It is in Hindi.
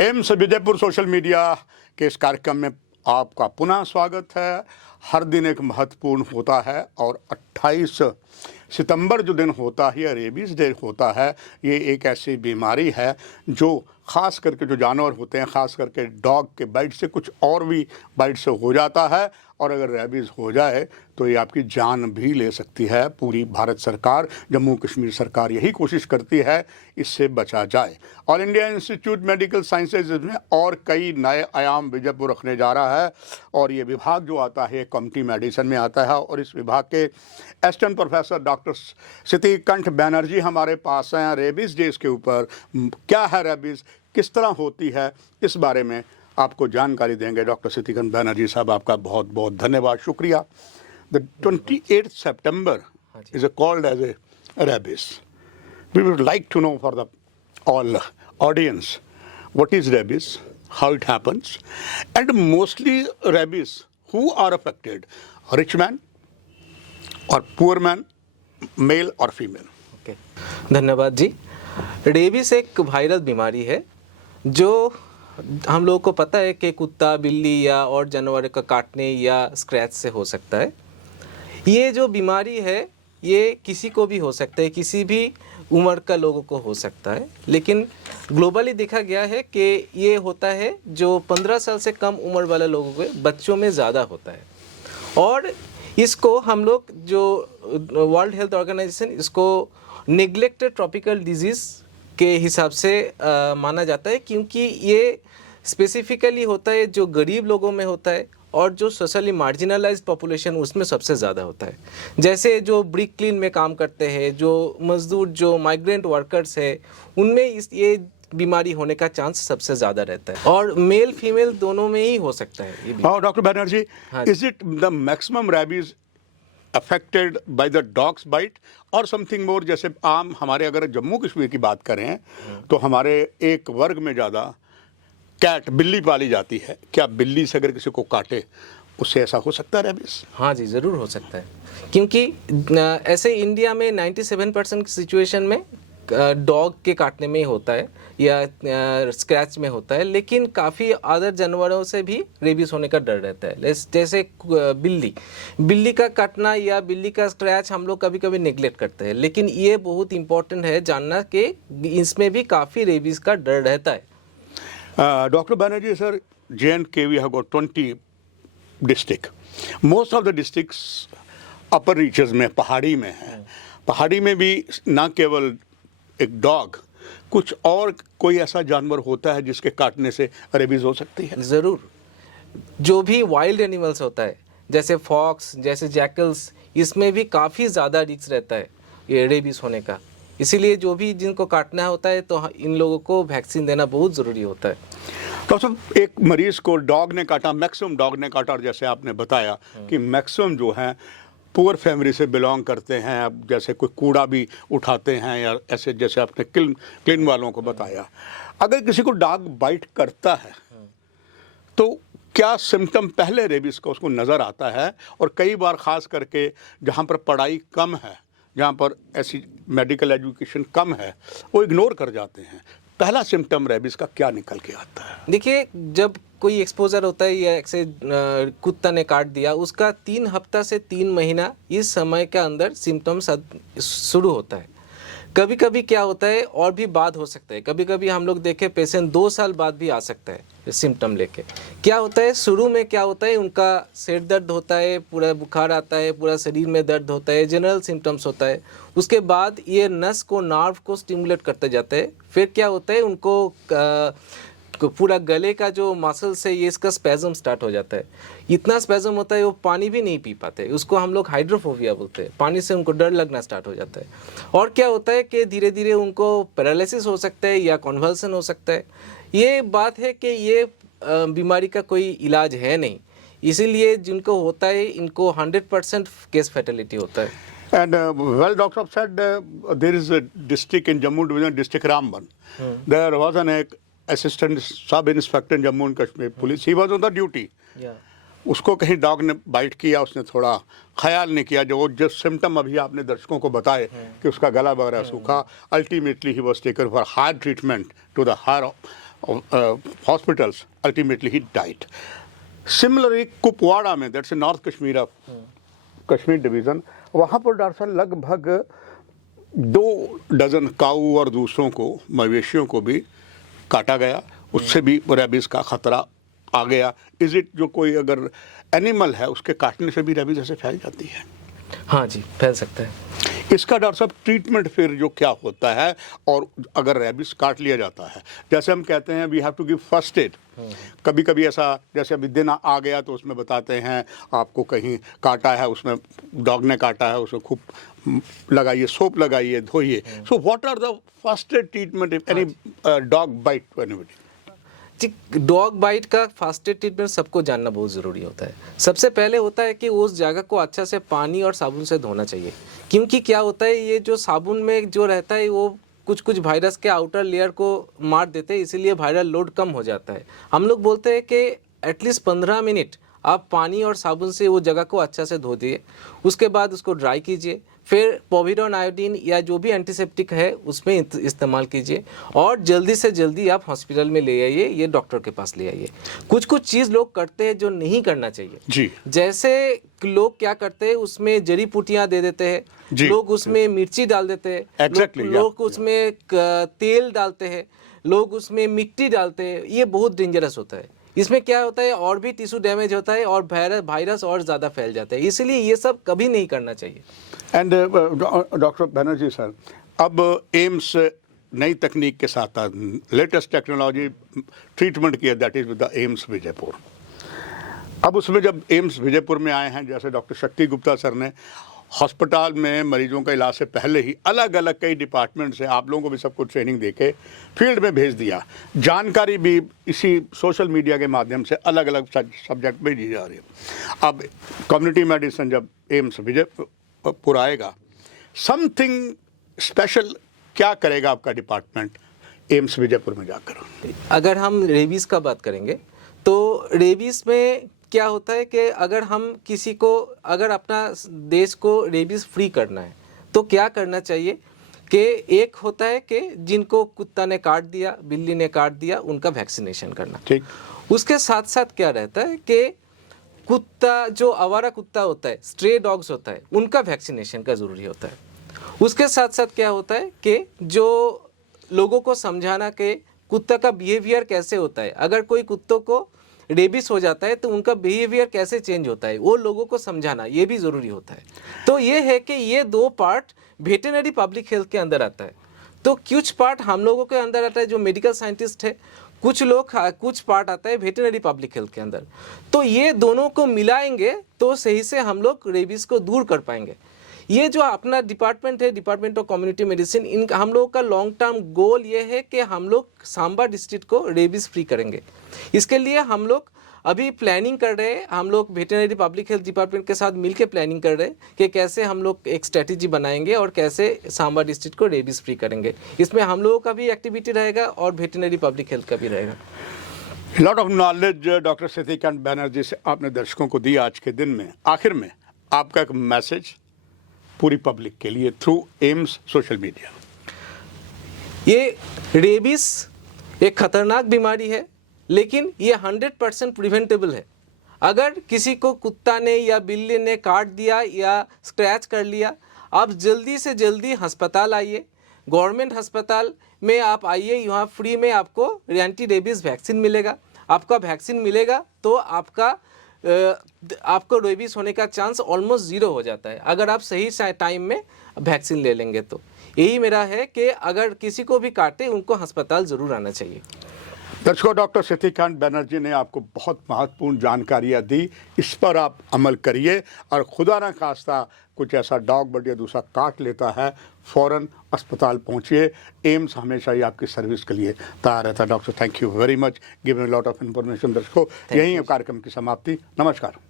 एम्स विजयपुर सोशल मीडिया के इस कार्यक्रम में आपका पुनः स्वागत है। हर दिन एक महत्वपूर्ण होता है और 28 सितंबर जो दिन होता है, रेबीज़ डे होता है। ये एक ऐसी बीमारी है जो ख़ास करके जो जानवर होते हैं, ख़ास करके डॉग के बाइट से, कुछ और भी बाइट से हो जाता है। और अगर रेबीज़ हो जाए तो ये आपकी जान भी ले सकती है। पूरी भारत सरकार, जम्मू कश्मीर सरकार यही कोशिश करती है इससे बचा जाए। All India institute medical sciences में और कई नए आयाम विजयपुर रखने जा रहा है। और ये विभाग जो आता है कम्युनिटी मेडिसिन में आता है और इस विभाग के असिस्टेंट प्रोफेसर डॉक्टर सितिकंठ बैनर्जी हमारे पास हैं। रेबीज़ डे के ऊपर क्या है रेबीज़, किस तरह होती है, इस बारे में आपको जानकारी देंगे। डॉक्टर सितिकंठ बैनर्जी साहब, आपका बहुत बहुत धन्यवाद, शुक्रिया। The 28th September is called as a rabies. We would like to know for the all audience what is rabies, how it happens, and mostly rabies who are affected, rich man or poor man, male or female. Okay, धन्यवाद जी। रेबीज एक वायरल बीमारी है जो हम लोगों को पता है कि कुत्ता, बिल्ली या और जानवर का काटने या स्क्रैच से हो सकता है। ये जो बीमारी है ये किसी को भी हो सकता है, किसी भी उम्र का लोगों को हो सकता है। लेकिन ग्लोबली देखा गया है कि ये होता है जो 15 साल से कम उम्र वाले लोगों के बच्चों में ज़्यादा होता है। और इसको हम लोग जो वर्ल्ड हेल्थ ऑर्गेनाइजेशन इसको नेग्लेक्टेड ट्रॉपिकल डिजीज़ के हिसाब से माना जाता है, क्योंकि ये स्पेसिफिकली होता है जो गरीब लोगों में होता है और जो सोशली मार्जिनलाइज्ड पॉपुलेशन उसमें सबसे ज़्यादा होता है। जैसे जो ब्रिक क्लीन में काम करते हैं, जो मजदूर, जो माइग्रेंट वर्कर्स है, उनमें ये बीमारी होने का चांस सबसे ज़्यादा रहता है। और मेल फीमेल दोनों में ही हो सकता है ये। हाँ doctor Banerjee, is it the maximum rabies affected by the dogs bite और समथिंग मोर? जैसे आम हमारे अगर जम्मू कश्मीर की बात करें तो हमारे एक वर्ग में ज़्यादा कैट, बिल्ली पाली जाती है। क्या बिल्ली से अगर किसी को काटे उससे ऐसा हो सकता है रेबीज? हाँ जी, ज़रूर हो सकता है, क्योंकि ऐसे इंडिया में 97% की सिचुएशन में डॉग के काटने में ही होता है या स्क्रैच में होता है। लेकिन काफ़ी अदर जानवरों से भी रेबीज होने का डर रहता है। जैसे बिल्ली का काटना या बिल्ली का स्क्रैच हम लोग कभी कभी नेग्लेक्ट करते हैं, लेकिन ये बहुत इंपॉर्टेंट है जानना कि इसमें भी काफ़ी रेबीज का डर रहता है। Doctor Banerjee sir, J&K we have got 20 district. Most of the districts upper reaches में, पहाड़ी में है। पहाड़ी में भी ना केवल एक डॉग, कुछ और कोई ऐसा जानवर होता है जिसके काटने से रेबीज हो सकती है? ज़रूर। जो भी वाइल्ड एनिमल्स होता है जैसे फॉक्स, जैसे जैकल्स, इसमें भी काफ़ी ज़्यादा रिस्क रहता है ये रेबीज होने का। इसीलिए जो भी जिनको काटना होता है तो इन लोगों को वैक्सीन देना बहुत ज़रूरी होता है। तो सब एक मरीज़ को डॉग ने काटा, मैक्सिमम डॉग ने काटा, और जैसे आपने बताया कि मैक्सिमम जो हैं पुअर फैमिली से बिलोंग करते हैं। अब जैसे कोई कूड़ा भी उठाते हैं या ऐसे, जैसे आपने क्लीन वालों को बताया। अगर किसी को डॉग बाइट करता है तो क्या सिम्टम पहले रेबीज का उसको नज़र आता है? और कई बार ख़ास करके जहाँ पर पढ़ाई कम है, जहाँ पर ऐसी मेडिकल एजुकेशन कम है, वो इग्नोर कर जाते हैं। पहला सिम्टम रेबीज का क्या निकल के आता है? देखिए, जब कोई एक्सपोजर होता है या ऐसे कुत्ता ने काट दिया, उसका 3 हफ्ता से 3 महीना इस समय के अंदर सिम्टम्स शुरू होता है। कभी कभी क्या होता है और भी बाद हो सकता है, कभी कभी हम लोग देखें पेशेंट 2 साल बाद भी आ सकता है सिम्टम लेके। क्या होता है, शुरू में क्या होता है, उनका सिर दर्द होता है, पूरा बुखार आता है, पूरा शरीर में दर्द होता है, जनरल सिम्टम्स होता है। उसके बाद ये नस को, नार्व को स्टिमुलेट करते जाते हैं। फिर क्या होता है, उनको पूरा गले का जो मसल्स है ये इसका स्पैज़म स्टार्ट हो जाता है। इतना स्पैज़म होता है वो पानी भी नहीं पी पाते, उसको हम लोग हाइड्रोफोबिया बोलते हैं। पानी से उनको डर लगना स्टार्ट हो जाता है। और क्या होता है कि धीरे धीरे उनको पैरालिसिस हो सकता है या कन्वल्सन हो सकता है। ये बात है कि ये बीमारी का कोई इलाज है नहीं, इसीलिए जिनको होता है इनको 100% केस फैटेलिटी होता है। And well, Dr. said there is a district in Jammu Division, District Ramban. There was an assistant sub inspector in Jammu and Kashmir Police. He was on the duty. उसको कहीं डॉग ने बाइट किया, उसने थोड़ा ख्याल नहीं किया। जो सिम्टम अभी आपने दर्शकों को बताए कि उसका गला वगैरह सूखा, ultimately he was taken for higher treatment to the higher hospitals, ultimately he died. Similarly, Kupwara में, that's in North Kashmir of Kashmir division, वहाँ पर डॉक्टर साहब लगभग 2 डज़न काऊ और दूसरों को, मवेशियों को भी काटा गया, उससे भी रेबीज़ का ख़तरा आ गया। इज़ इट जो कोई अगर एनिमल है उसके काटने से भी रेबीज़ ऐसे फैल जाती है? हाँ जी, फैल सकता है। इसका डॉक्टर साहब ट्रीटमेंट फिर जो क्या होता है, और अगर रेबीज़ काट लिया जाता है, जैसे हम कहते हैं we have to give first aid, कभी कभी ऐसा, जैसे अभी दिन आ गया तो उसमें बताते हैं आपको कहीं काटा है, उसमें डॉग ने काटा है, उसमें खूब लगाइए, सोप लगाइए, धोइए। So what are the first aid treatment if any dog bite anybody? जी, डॉग बाइट का फास्ट एड ट्रीटमेंट सबको जानना बहुत ज़रूरी होता है। सबसे पहले होता है कि उस जगह को अच्छा से पानी और साबुन से धोना चाहिए, क्योंकि क्या होता है, ये जो साबुन में जो रहता है वो कुछ वायरस के आउटर लेयर को मार देते हैं, इसीलिए वायरल लोड कम हो जाता है। हम लोग बोलते हैं कि एटलीस्ट 15 मिनट आप पानी और साबुन से वो जगह को अच्छा से धो दिए, उसके बाद उसको ड्राई कीजिए, फिर पोविडोन आयोडीन या जो भी एंटीसेप्टिक है उसमें इस्तेमाल कीजिए, और जल्दी से जल्दी आप हॉस्पिटल में ले आइए, ये डॉक्टर के पास ले आइए। कुछ चीज़ लोग करते हैं जो नहीं करना चाहिए जी। जैसे लोग क्या करते हैं, उसमें जड़ी बूटियाँ दे देते हैं, लोग उसमें मिर्ची डाल देते हैं, Exactly, लोग उसमें तेल डालते हैं, लोग उसमें मिट्टी डालते हैं। ये बहुत डेंजरस होता है। इसमें क्या होता है, और भी टिश्यू डैमेज होता है और वायरस और ज़्यादा फैल जाता है, इसलिए ये सब कभी नहीं करना चाहिए। एंड डॉक्टर बनर्जी सर, अब एम्स नई तकनीक के साथ लेटेस्ट टेक्नोलॉजी ट्रीटमेंट किया, that is with the AIIMS Vijaypur. अब उसमें जब एम्स विजयपुर में आए हैं, जैसे डॉक्टर शक्ति गुप्ता सर ने हॉस्पिटल में मरीजों का इलाज से पहले ही अलग अलग कई डिपार्टमेंट से आप लोगों को भी सबको ट्रेनिंग देके फील्ड में भेज दिया, जानकारी भी इसी सोशल मीडिया के माध्यम से अलग अलग सब्जेक्ट में दी जा रही है। अब कम्युनिटी मेडिसिन जब एम्स विजयपुर आएगा, समथिंग स्पेशल क्या करेगा आपका डिपार्टमेंट एम्स विजयपुर में जाकर? अगर हम रेबीज़ का बात करेंगे तो रेबीज़ में क्या होता है कि अगर हम किसी को, अगर अपना देश को रेबीज़ फ्री करना है तो क्या करना चाहिए कि एक होता है कि जिनको कुत्ता ने काट दिया, बिल्ली ने काट दिया, उनका वैक्सीनेशन करना। ठीक। उसके साथ साथ क्या रहता है कि कुत्ता, जो आवारा कुत्ता होता है, स्ट्रे डॉग्स होता है, उनका वैक्सीनेशन का ज़रूरी होता है। उसके साथ साथ क्या होता है कि जो लोगों को समझाना कि कुत्ता का बिहेवियर कैसे होता है, अगर कोई कुत्तों को रेबीज हो जाता है तो उनका बिहेवियर कैसे चेंज होता है, वो लोगों को समझाना ये भी ज़रूरी होता है। तो ये है कि ये 2 पार्ट वेटरनरी पब्लिक हेल्थ के अंदर आता है। तो कुछ पार्ट हम लोगों के अंदर आता है जो मेडिकल साइंटिस्ट है, कुछ पार्ट आता है वेटरनरी पब्लिक हेल्थ के अंदर। तो ये दोनों को मिलाएंगे तो सही से हम लोग रेबीज़ को दूर कर पाएंगे। ये जो अपना डिपार्टमेंट है, डिपार्टमेंट ऑफ कम्युनिटी मेडिसिन, इन हम लोगों का लॉन्ग टर्म गोल ये है कि हम लोग सांबा डिस्ट्रिक्ट को रेबीज़ फ्री करेंगे। इसके लिए हम लोग अभी प्लानिंग कर रहे हैं, हम लोग वेटरनरी पब्लिक हेल्थ डिपार्टमेंट के साथ मिलकर प्लानिंग कर रहे हैं कि कैसे हम लोग एक स्ट्रेटेजी बनाएंगे और कैसे सांबा डिस्ट्रिक्ट को रेबीज़ फ्री करेंगे। इसमें हम लोगों का भी एक्टिविटी रहेगा और वेटरनरी पब्लिक हेल्थ का भी रहेगा। Lot of knowledge doctor Shaktikanta Banerjee से आपने दर्शकों को दी आज के दिन में। आखिर में आपका एक मैसेज पूरी पब्लिक के लिए थ्रू एम्स सोशल मीडिया। ये रेबीज़ एक खतरनाक बीमारी है, लेकिन ये 100% प्रिवेंटेबल है। अगर किसी को कुत्ता ने या बिल्ली ने काट दिया या स्क्रैच कर लिया, आप जल्दी से जल्दी अस्पताल आइए, गवर्नमेंट अस्पताल में आप आइए, यहाँ फ्री में आपको एंटी रेबीज़ वैक्सीन मिलेगा। आपका वैक्सीन मिलेगा तो आपको रेबीज़ होने का चांस ऑलमोस्ट 0 हो जाता है, अगर आप सही टाइम में वैक्सीन ले लेंगे तो। यही मेरा है कि अगर किसी को भी काटे उनको अस्पताल ज़रूर आना चाहिए। दर्शकों, डॉक्टर शक्तिकांत बैनर्जी ने आपको बहुत महत्वपूर्ण जानकारियाँ दी, इस पर आप अमल करिए और खुदा न खास्ता कुछ ऐसा डॉग बट या दूसरा काट लेता है, फ़ौरन अस्पताल पहुँचिए। एम्स हमेशा ही आपकी सर्विस के लिए तैयार रहता है। Doctor, thank you very much giving lot of information. दर्शकों, यही है कार्यक्रम की समाप्ति। नमस्कार।